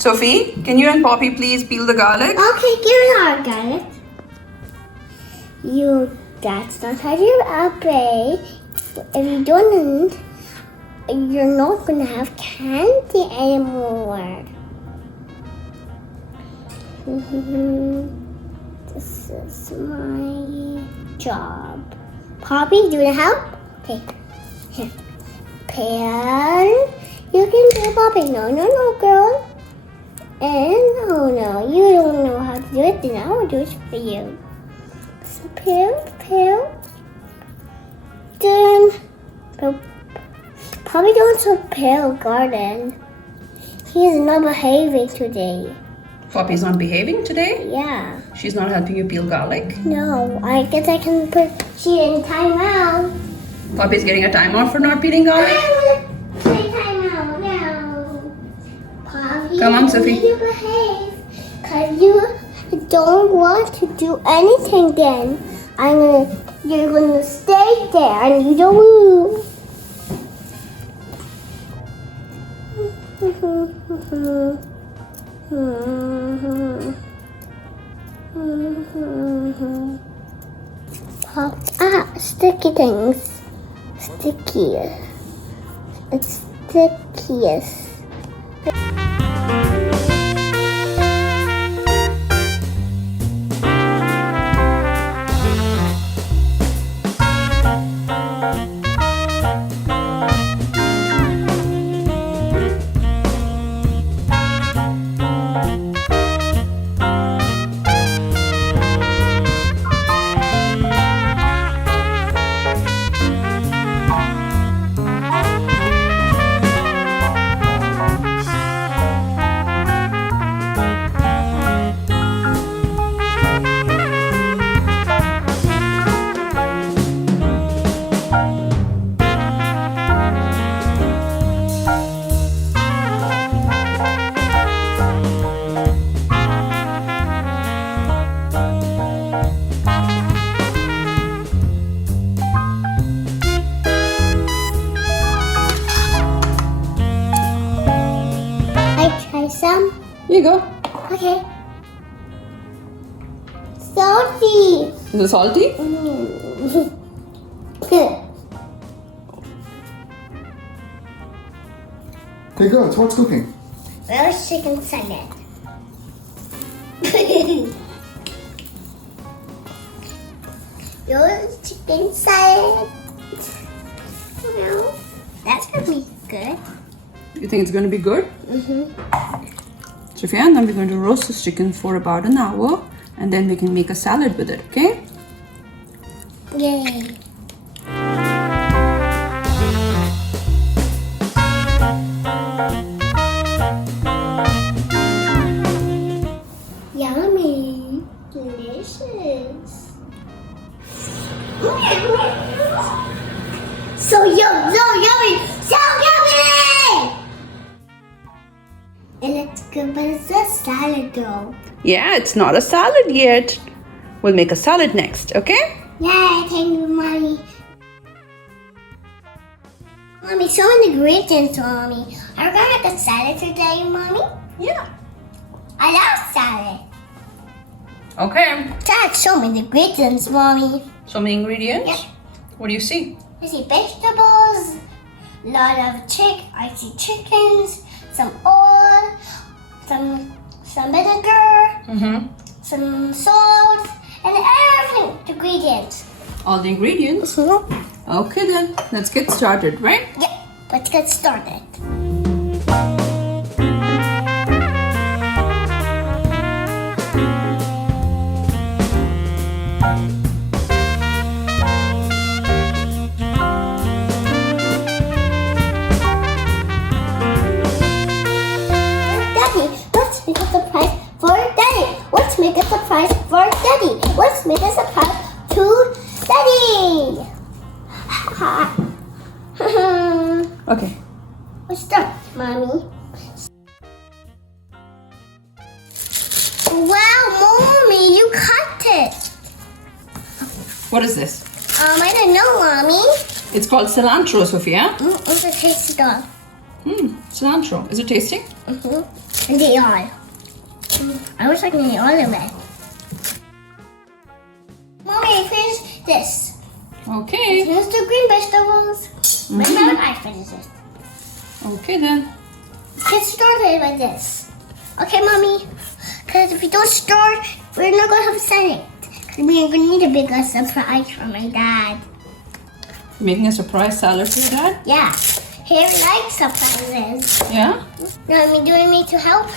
Sophie, can you and Poppy please peel the garlic? Okay, give me our garlic. That's not how you operate. If you don't, you're not gonna have candy anymore. This is my job. Poppy, do you wanna help? Okay, here. Pan. You can do Poppy. No, girl. And no, you don't know how to do it. Then I will do it for you. So peel. Then Poppy don't so pale garden. He is not behaving today. Poppy's not behaving today? Yeah. She's not helping you peel garlic? No, I guess I can put she in timeout. Poppy's getting a timeout for not peeling garlic? I want to play timeout now. Poppy, Come on, Sophie. You behave. Because you don't want to do anything then. You're gonna stay there and you don't move. Sticky things. Sticky. It's stickiest. Some? Here you go. Okay. Salty. Is it salty? Hey girls, what's cooking? Roast chicken salad. Roast chicken salad. Well, that's gonna be good. You think it's going to be good? Sophia, and then we're going to roast this chicken for about an hour and then we can make a salad with it, okay? Yay. Yummy. Delicious. So yummy. It looks good, but it's a salad though. Yeah, it's not a salad yet. We'll make a salad next, okay? Yay, thank you, Mommy. Mommy, show me the ingredients, Mommy. Are we gonna make a salad today, Mommy? Yeah. I love salad. Okay. Dad, show me the ingredients, Mommy. So many ingredients? Yeah. What do you see? I see vegetables, a lot of I see chickens, some oil, some vinegar, some salt, and everything. Ingredients. All the ingredients? Okay then, let's get started, right? Yeah, let's get started. Make a surprise for Daddy. Let's make a surprise to Daddy. Okay. Let's start, Mommy. Wow, Mommy, you cut it. What is this? I don't know, Mommy. It's called cilantro, Sophia. Let's taste it all. Cilantro. Is it tasty? Okay. And the oil. I wish I could eat all of it. Mommy, finish this. Okay. Finish the green vegetables. When I finish it. Okay then. Get started with this. Okay, Mommy? Because if you don't start, we're not going to have salad. Because we're going to need a bigger surprise for my dad. Making a surprise salad for your dad? Yeah. He likes surprises. Yeah? Do you want me to help?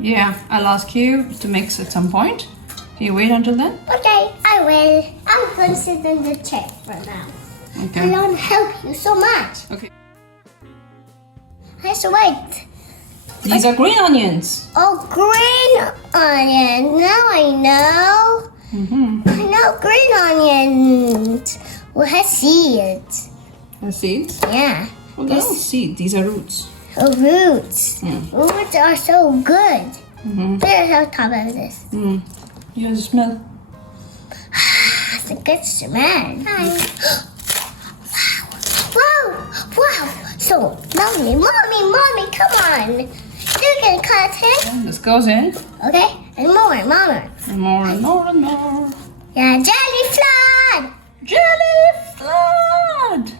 Yeah, I'll ask you to mix at some point. Can you wait until then? Okay, I will. I'm going to sit in the chair for now. I Okay. want to help you so much. Okay. I have to wait. These are green onions. Oh, green onion. Now I know. I know green onions. Well, has seeds. And seeds? Yeah. Well, they're not seeds. These are roots. Oh, roots. Roots are so good. Mm-hmm. There's on top of this. You have the smell. That's a good smell. Hi. Wow. Wow. So lovely. Mommy, come on. You can cut it. And this goes in. Okay. And more. And more and more and more. Yeah, jelly flood. Jelly flood!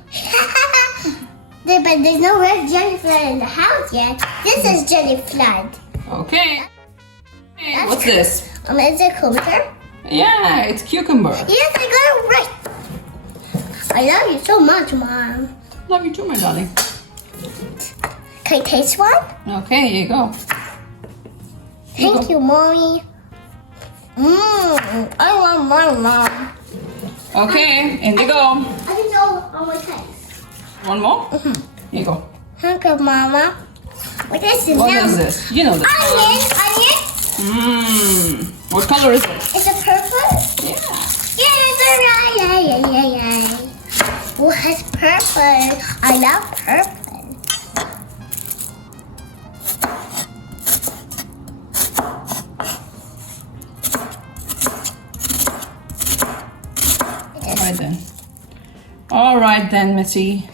But there's no red jelly flood in the house yet. This is jelly flood. Okay. Hey, what's this? Is it cucumber? Yeah, it's cucumber. Yes, I got it right. I love you so much, Mom. Love you too, my darling. Can I taste one? Okay, here you go. Thank you, Mommy. I want more, Mom. Okay, in they go. I think all on my taste. One more? Here you go. Thank you, Mama. What is this? What is this? You know this. Onion. What color is it? Is it purple? Yeah. Yeah. Oh, it's purple. I love purple. All right then, Missy.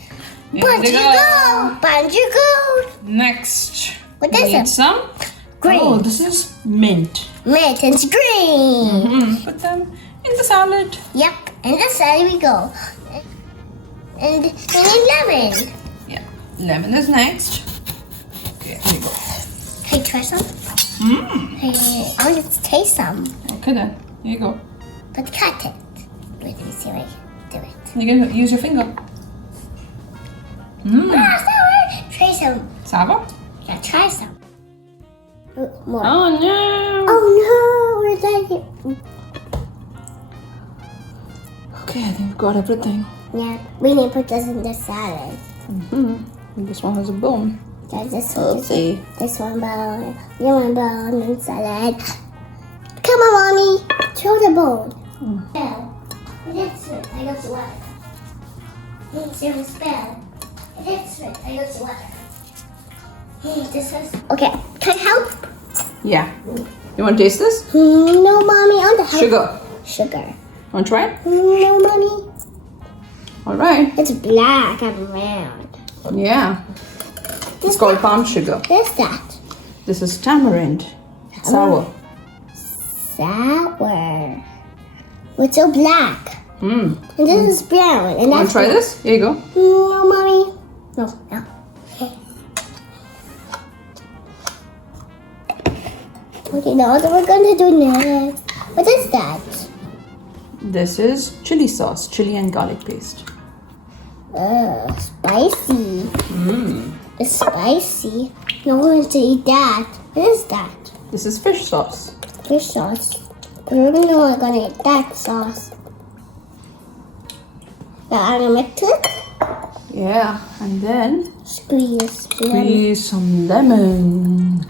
Punchy go. Next. What we is need it? some Green. Oh, this is mint. Mint, it's green. Put them in the salad. Yep, and this side we go. And we need lemon. Yeah, lemon is next. Okay, here you go. Can you try some? Hey, I want to taste some. Okay then, here you go. But cut it. Wait, let me see if I can do it. You can use your finger. Sour. Try some. Sour? Yeah, try some. More. Oh no! Oh no, where's that? Okay, I think we've got everything. Yeah, we need to put this in the salad. This one has a bone. There's this Let's one. see. This one bone. You one bone and salad. Come on, Mommy. Show the bone. Yeah. That's it. I got the water. It's your spell. That's it. I got the water. This is... Okay, can I help? Yeah. You want to taste this? No, Mommy. I want to help. Sugar. Sugar. Want to try it? No, Mommy. All right. It's black and round. Yeah. It's called palm sugar. What's that? This is tamarind. Sour. Sour. It's so black. Mm. And this is brown. And Want that's to try this? Here you go. No, Mommy. No. Okay, now what we're going to do next. What is that? This is chili sauce, chili and garlic paste. Spicy. It's spicy. No one wants to eat that. What is that? This is fish sauce. Fish sauce. We're not going to eat that sauce. Now I'm going to mix it. Yeah, and then Squeeze. some lemon.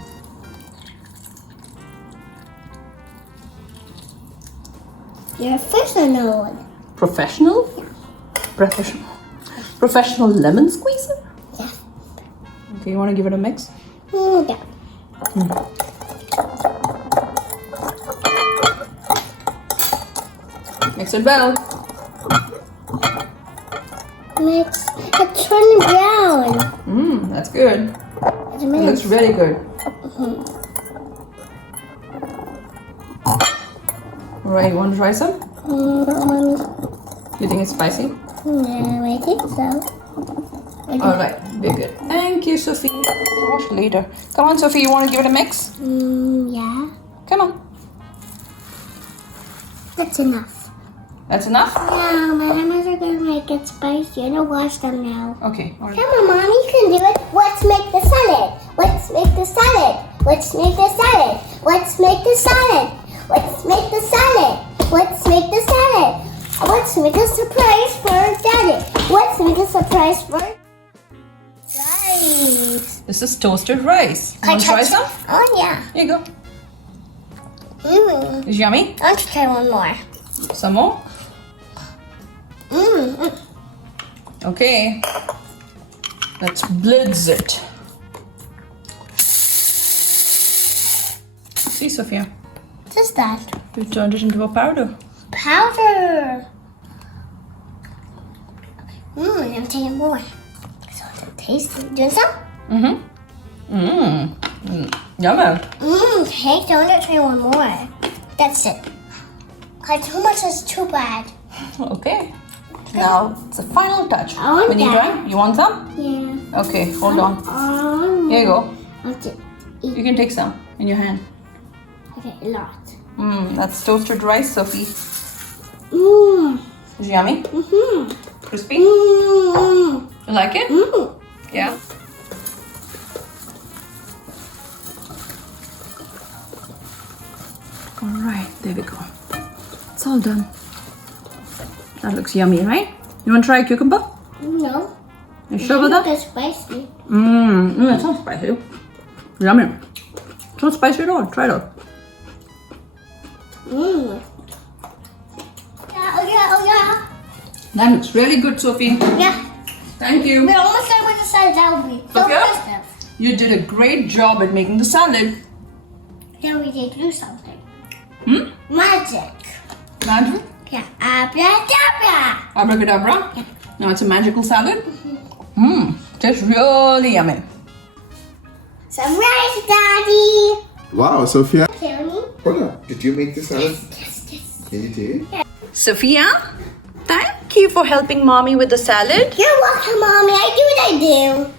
You're a professional one. Professional? Professional lemon squeezer? Yeah. Okay, you want to give it a mix? Yeah. Mix it well. Mix. It's turning brown. That's good. It's It looks really good. Right, you want to try some? Mommy. You think it's spicy? Yeah, I think so. Alright, we're good. Thank you, Sophie. Wash later. Come on, Sophie, you want to give it a mix? Yeah. Come on. That's enough. That's enough? No, my hands are gonna make it spicy. I'm gonna wash them now. Okay, alright. Come on, Mom, you can do it. Let's make the salad. Let's make the salad. Let's make the salad. Let's make the salad. Let's make the salad. Let's make the salad. Let's make a surprise for Daddy. Let's make a surprise for rice. This is toasted rice. You want to try some? Oh yeah. Here you go. Mmm. Is yummy? I want to try one more. Some more? Mmm. Okay. Let's blitz it. See, Sophia? What is that? We turned it into a powder. Powder. Mmm, I'm taking more. So tasty. Do you want some? Yummy. Hey, don't try one more. That's it. Cause too much is too bad. Okay. Now it's the final touch. I want When you that. try, you want some? Yeah. Okay, hold on. Here you go. Okay, You can take some in your hand. a lot. That's toasted rice, Sophie. Mmm. Is it yummy? Mm-hmm. Crispy? Mmm. You like it? Mmm. Yeah. Alright, there we go. It's all done. That looks yummy, right? You want to try a cucumber? No. You sure about that? That's spicy. It's not spicy. Yummy. It's not spicy at all. Try it out. Mmm. Yeah. That looks really good, Sophie. Yeah. Thank you. We're almost done with the salad. That will be so Okay. festive. You did a great job at making the salad. Then we did do something. Magic. Magic? Yeah. Abracadabra. Abracadabra? Yeah. Now it's a magical salad. Tastes really yummy. Some rice, Daddy. Wow, Sophia. Tell me. Hold on. Did you make the salad? Yes. Yeah, you did? Sophia, thank you for helping Mommy with the salad. You're welcome, Mommy. I do what I do.